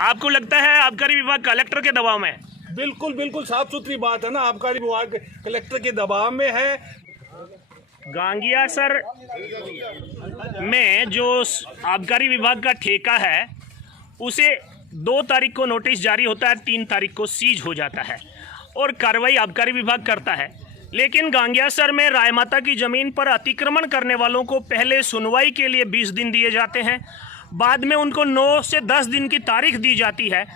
आपको लगता है आबकारी विभाग कलेक्टर के दबाव में है? बिल्कुल बिल्कुल साफ सुथरी बात है ना, आबकारी विभाग कलेक्टर के दबाव में है। गांगियासर में जो आबकारी विभाग का ठेका है उसे 2 तारीख को नोटिस जारी होता है, 3 तारीख को सीज हो जाता है और कार्रवाई आबकारी विभाग करता है। लेकिन गांगियासर में रायमाता की ज़मीन पर अतिक्रमण करने वालों को पहले सुनवाई के लिए 20 दिन दिए जाते हैं, बाद में उनको 9 से 10 दिन की तारीख दी जाती है।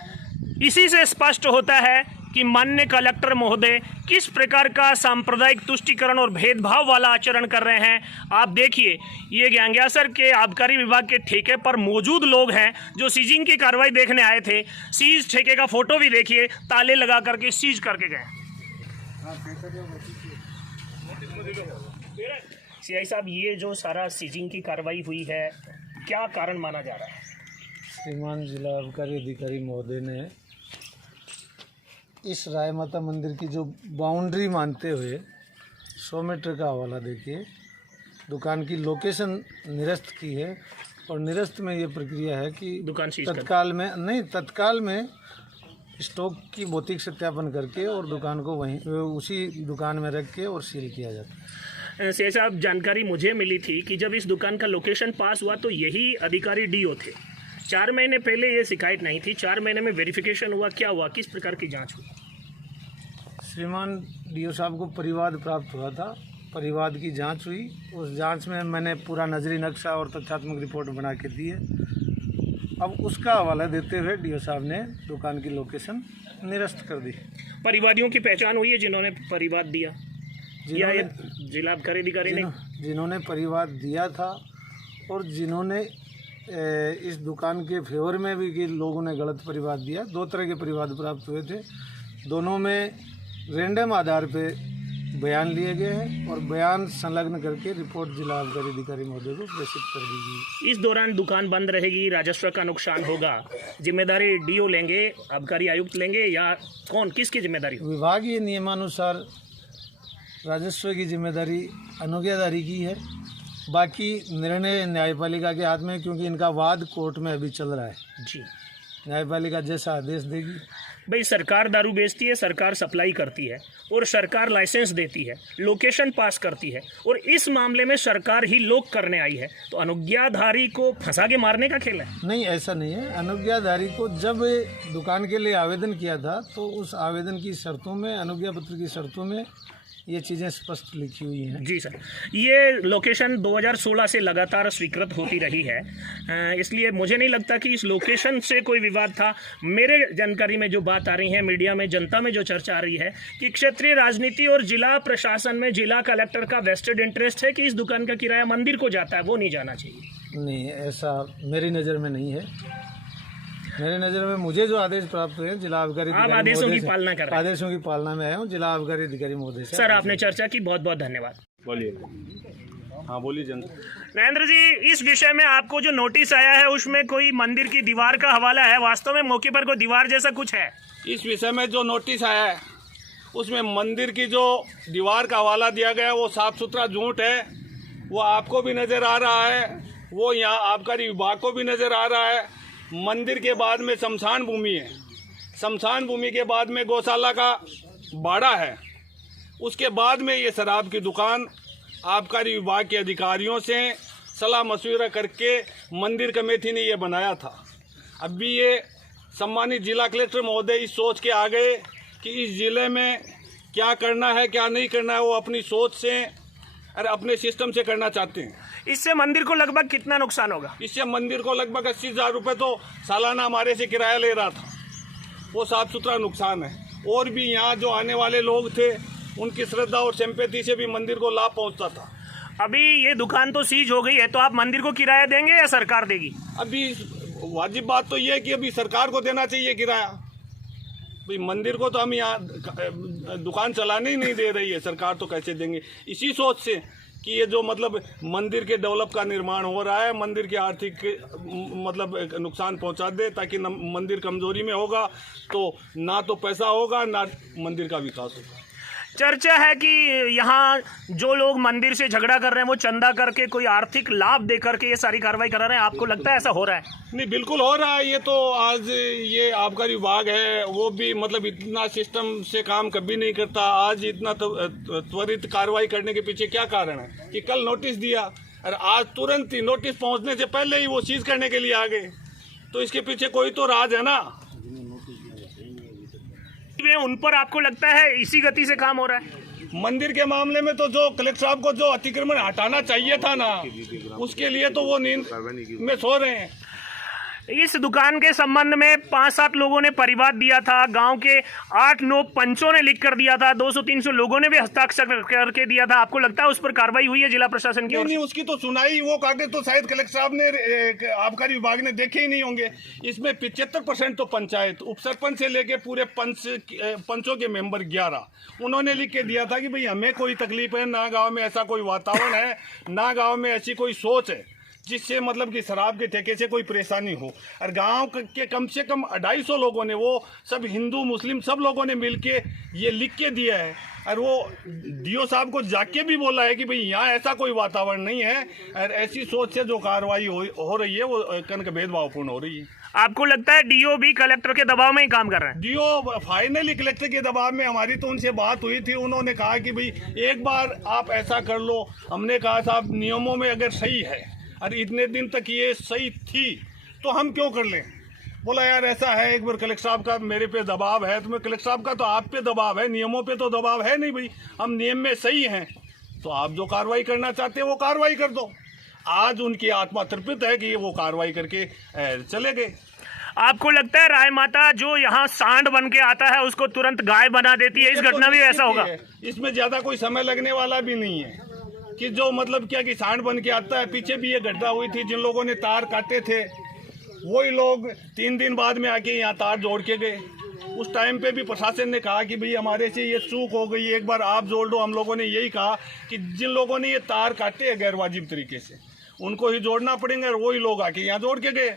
इसी से स्पष्ट होता है कि माननीय कलेक्टर महोदय किस प्रकार का सांप्रदायिक तुष्टीकरण और भेदभाव वाला आचरण कर रहे हैं। आप देखिए, ये गांगियासर के आबकारी विभाग के ठेके पर मौजूद लोग हैं जो सीजिंग की कार्रवाई देखने आए थे। सीज ठेके का फोटो भी देखिए, ताले लगा करके सीज करके गए। सीआई साहब, ये जो सारा सीजिंग की कार्रवाई हुई है, क्या कारण माना जा रहा है? श्रीमान जिला आबकारी अधिकारी महोदय ने इस राय माता मंदिर की जो बाउंड्री मानते हुए 100 मीटर का हवाला देके दुकान की लोकेशन निरस्त की है। और निरस्त में ये प्रक्रिया है कि दुकान तत्काल में स्टॉक की भौतिक सत्यापन करके और दुकान को वहीं उसी दुकान में रख के और सील किया जाता है। से साहब, जानकारी मुझे मिली थी कि जब इस दुकान का लोकेशन पास हुआ तो यही अधिकारी डीओ थे। 4 महीने पहले ये शिकायत नहीं थी, 4 महीने में वेरिफिकेशन हुआ, क्या हुआ, किस प्रकार की जांच हुई? श्रीमान डीओ साहब को परिवाद प्राप्त हुआ था, परिवाद की जांच हुई। उस जांच में मैंने पूरा नजरी नक्शा और तथ्यात्मक रिपोर्ट बना के दी है। अब उसका हवाला देते हुए डीओ साहब ने दुकान की लोकेशन निरस्त कर दी। परिवादियों की पहचान हुई है जिन्होंने परिवाद दिया, या ये जिला आबकारी अधिकारी ने? जिन्होंने परिवाद दिया था और जिन्होंने इस दुकान के फेवर में भी कि लोगों ने गलत परिवाद दिया। 2 तरह के परिवाद प्राप्त हुए थे, दोनों में रैंडम आधार पे बयान लिए गए हैं और बयान संलग्न करके रिपोर्ट जिला आबकारी अधिकारी महोदय को प्रेषित कर दी गई। इस दौरान दुकान बंद रहेगी, राजस्व का नुकसान होगा, जिम्मेदारी डीओ लेंगे, आबकारी आयुक्त लेंगे, या कौन, किसकी जिम्मेदारी? विभागीय नियमानुसार राजस्व की जिम्मेदारी अनुज्ञाधारी की है, बाकी निर्णय न्यायपालिका के हाथ में, क्योंकि इनका वाद कोर्ट में अभी चल रहा है। जी, न्यायपालिका जैसा आदेश देगी। भाई, सरकार दारू बेचती है, सरकार सप्लाई करती है और सरकार लाइसेंस देती है, लोकेशन पास करती है, और इस मामले में सरकार ही लोग करने आई है, तो अनुज्ञाधारी को फंसा के मारने का खेल है? नहीं, ऐसा नहीं है। अनुज्ञाधारी को जब दुकान के लिए आवेदन किया था तो उस आवेदन की शर्तों में, अनुज्ञा पत्र की शर्तों में ये चीज़ें स्पष्ट लिखी हुई हैं। जी सर, ये लोकेशन 2016 से लगातार स्वीकृत होती रही है, इसलिए मुझे नहीं लगता कि इस लोकेशन से कोई विवाद था। मेरे जानकारी में जो बात आ रही है, मीडिया में, जनता में जो चर्चा आ रही है कि क्षेत्रीय राजनीति और जिला प्रशासन में जिला कलेक्टर का वेस्टेड इंटरेस्ट है कि इस दुकान का किराया मंदिर को जाता है, वो नहीं जाना चाहिए। नहीं, ऐसा मेरी नज़र में नहीं है। मेरे नज़र में मुझे जो आदेश प्राप्त हुए जिला आबकारी आप आदेशों की पालना कर रहे हैं? आदेशों की पालना में आया हूँ जिला आबकारी अधिकारी महोदय से। सर, आपने चर्चा की, बहुत बहुत धन्यवाद। बोलिए। हाँ बोलिए जन। नरेंद्र जी, इस विषय में आपको जो नोटिस आया है उसमें कोई मंदिर की दीवार का हवाला है, वास्तव में मौके पर कोई दीवार जैसा कुछ है? इस विषय में जो नोटिस आया है उसमें मंदिर की जो दीवार का हवाला दिया गया वो साफ सुथरा झूठ है। वो आपको भी नज़र आ रहा है, वो यहाँ आबकारी विभाग को भी नज़र आ रहा है। मंदिर के बाद में शमशान भूमि है, शमशान भूमि के बाद में गौशाला का बाड़ा है, उसके बाद में ये शराब की दुकान आबकारी विभाग के अधिकारियों से सलाह मशवरा करके मंदिर कमेटी ने ये बनाया था। अब भी ये सम्मानित जिला कलेक्टर महोदय इस सोच के आ गए कि इस ज़िले में क्या करना है क्या नहीं करना है, वो अपनी सोच से और अपने सिस्टम से करना चाहते हैं। इससे मंदिर को लगभग कितना नुकसान होगा? इससे मंदिर को लगभग 80,000 रुपये तो सालाना हमारे से किराया ले रहा था, वो साफ सुथरा नुकसान है। और भी यहाँ जो आने वाले लोग थे उनकी श्रद्धा और सिंपैथी से भी मंदिर को लाभ पहुँचता था। अभी ये दुकान तो सीज हो गई है, तो आप मंदिर को किराया देंगे या सरकार देगी? अभी वाजिब बात तो ये है कि अभी सरकार को देना चाहिए किराया। भाई मंदिर को तो हम यहाँ दुकान चलाने ही नहीं दे रही है सरकार, तो कैसे देंगे? इसी सोच से कि ये जो मतलब मंदिर के डेवलप का निर्माण हो रहा है, मंदिर के आर्थिक मतलब नुकसान पहुंचा दे, ताकि मंदिर कमजोरी में होगा तो ना तो पैसा होगा ना मंदिर का विकास होगा। चर्चा है कि यहाँ जो लोग मंदिर से झगड़ा कर रहे हैं वो चंदा करके कोई आर्थिक लाभ दे करके ये सारी कार्रवाई करा रहे हैं। आपको लगता है ऐसा हो रहा है? नहीं, बिल्कुल हो रहा है। ये तो आज ये आबकारी विभाग है, वो भी मतलब इतना सिस्टम से काम कभी नहीं करता। आज इतना त्वरित कार्रवाई करने के पीछे क्या कारण है कि कल नोटिस दिया और आज तुरंत ही नोटिस पहुंचने से पहले ही वो सीज करने के लिए आ गए, तो इसके पीछे कोई तो राज है ना। उन पर आपको लगता है इसी गति से काम हो रहा है? मंदिर के मामले में तो जो कलेक्टर साहब को जो अतिक्रमण हटाना चाहिए था ना, उसके लिए तो वो नींद में सो रहे हैं। इस दुकान के संबंध में 5-7 लोगों ने परिवाद दिया था, गांव के 8-9 पंचों ने लिख कर दिया था, 200-300 लोगों ने भी हस्ताक्षर करके दिया था। आपको लगता है उस पर कार्रवाई हुई है जिला प्रशासन की ओर से? नहीं, उसकी तो सुनाई, वो कागज तो शायद कलेक्टर साहब ने आबकारी विभाग ने देखे ही नहीं होंगे। इसमें 75% तो पंचायत, उप सरपंच से लेके पूरे पंचों के मेंबर 11 उन्होंने लिख के दिया था कि भाई हमें कोई तकलीफ है ना, गाँव में ऐसा कोई वातावरण है ना, गाँव में ऐसी कोई सोच है जिससे मतलब कि शराब के ठेके से कोई परेशानी हो। और गांव के कम से कम 250 लोगों ने, वो सब हिंदू मुस्लिम सब लोगों ने मिलके ये लिख के दिया है। और वो डीओ साहब को जाके भी बोला है कि भाई यहाँ ऐसा कोई वातावरण नहीं है और ऐसी सोच से जो कार्रवाई हो रही है वो कनक भेदभावपूर्ण हो रही है। आपको लगता है डीओ भी कलेक्टर के दबाव में ही काम कर रहे हैं? डीओ फाइनली कलेक्टर के दबाव में, हमारी तो उनसे बात हुई थी, उन्होंने कहा कि भाई एक बार आप ऐसा कर लो। हमने कहा साहब नियमों में अगर सही है और इतने दिन तक ये सही थी तो हम क्यों कर लें। बोला यार ऐसा है, एक बार कलेक्टर साहब का मेरे पे दबाव है, तो मैं कलेक्टर साहब का तो आप पे दबाव है, नियमों पे तो दबाव है नहीं भाई, हम नियम में सही हैं, तो आप जो कार्रवाई करना चाहते हैं वो कार्रवाई कर दो। आज उनकी आत्मा तृप्त है कि वो कार्रवाई करके चले गए। आपको लगता है राय माता जो यहाँ सांड बन के आता है उसको तुरंत गाय बना देती है? इस घटना भी ऐसा होगा? इसमें ज्यादा कोई समय लगने वाला भी नहीं है कि जो मतलब क्या कि सांड बन के आता है। पीछे भी ये घटना हुई थी, जिन लोगों ने तार काटे थे वही लोग 3 दिन बाद में आके यहाँ तार जोड़ के गए। उस टाइम पे भी प्रशासन ने कहा कि भाई हमारे से ये चूक हो गई, एक बार आप जोड़ दो। हम लोगों ने यही कहा कि जिन लोगों ने ये तार काटे हैं गैरवाजिब तरीके से, उनको ही जोड़ना पड़ेगा, और वही लोग आके यहाँ जोड़ के गए।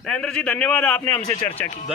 नरेंद्र जी धन्यवाद, आपने हमसे चर्चा की।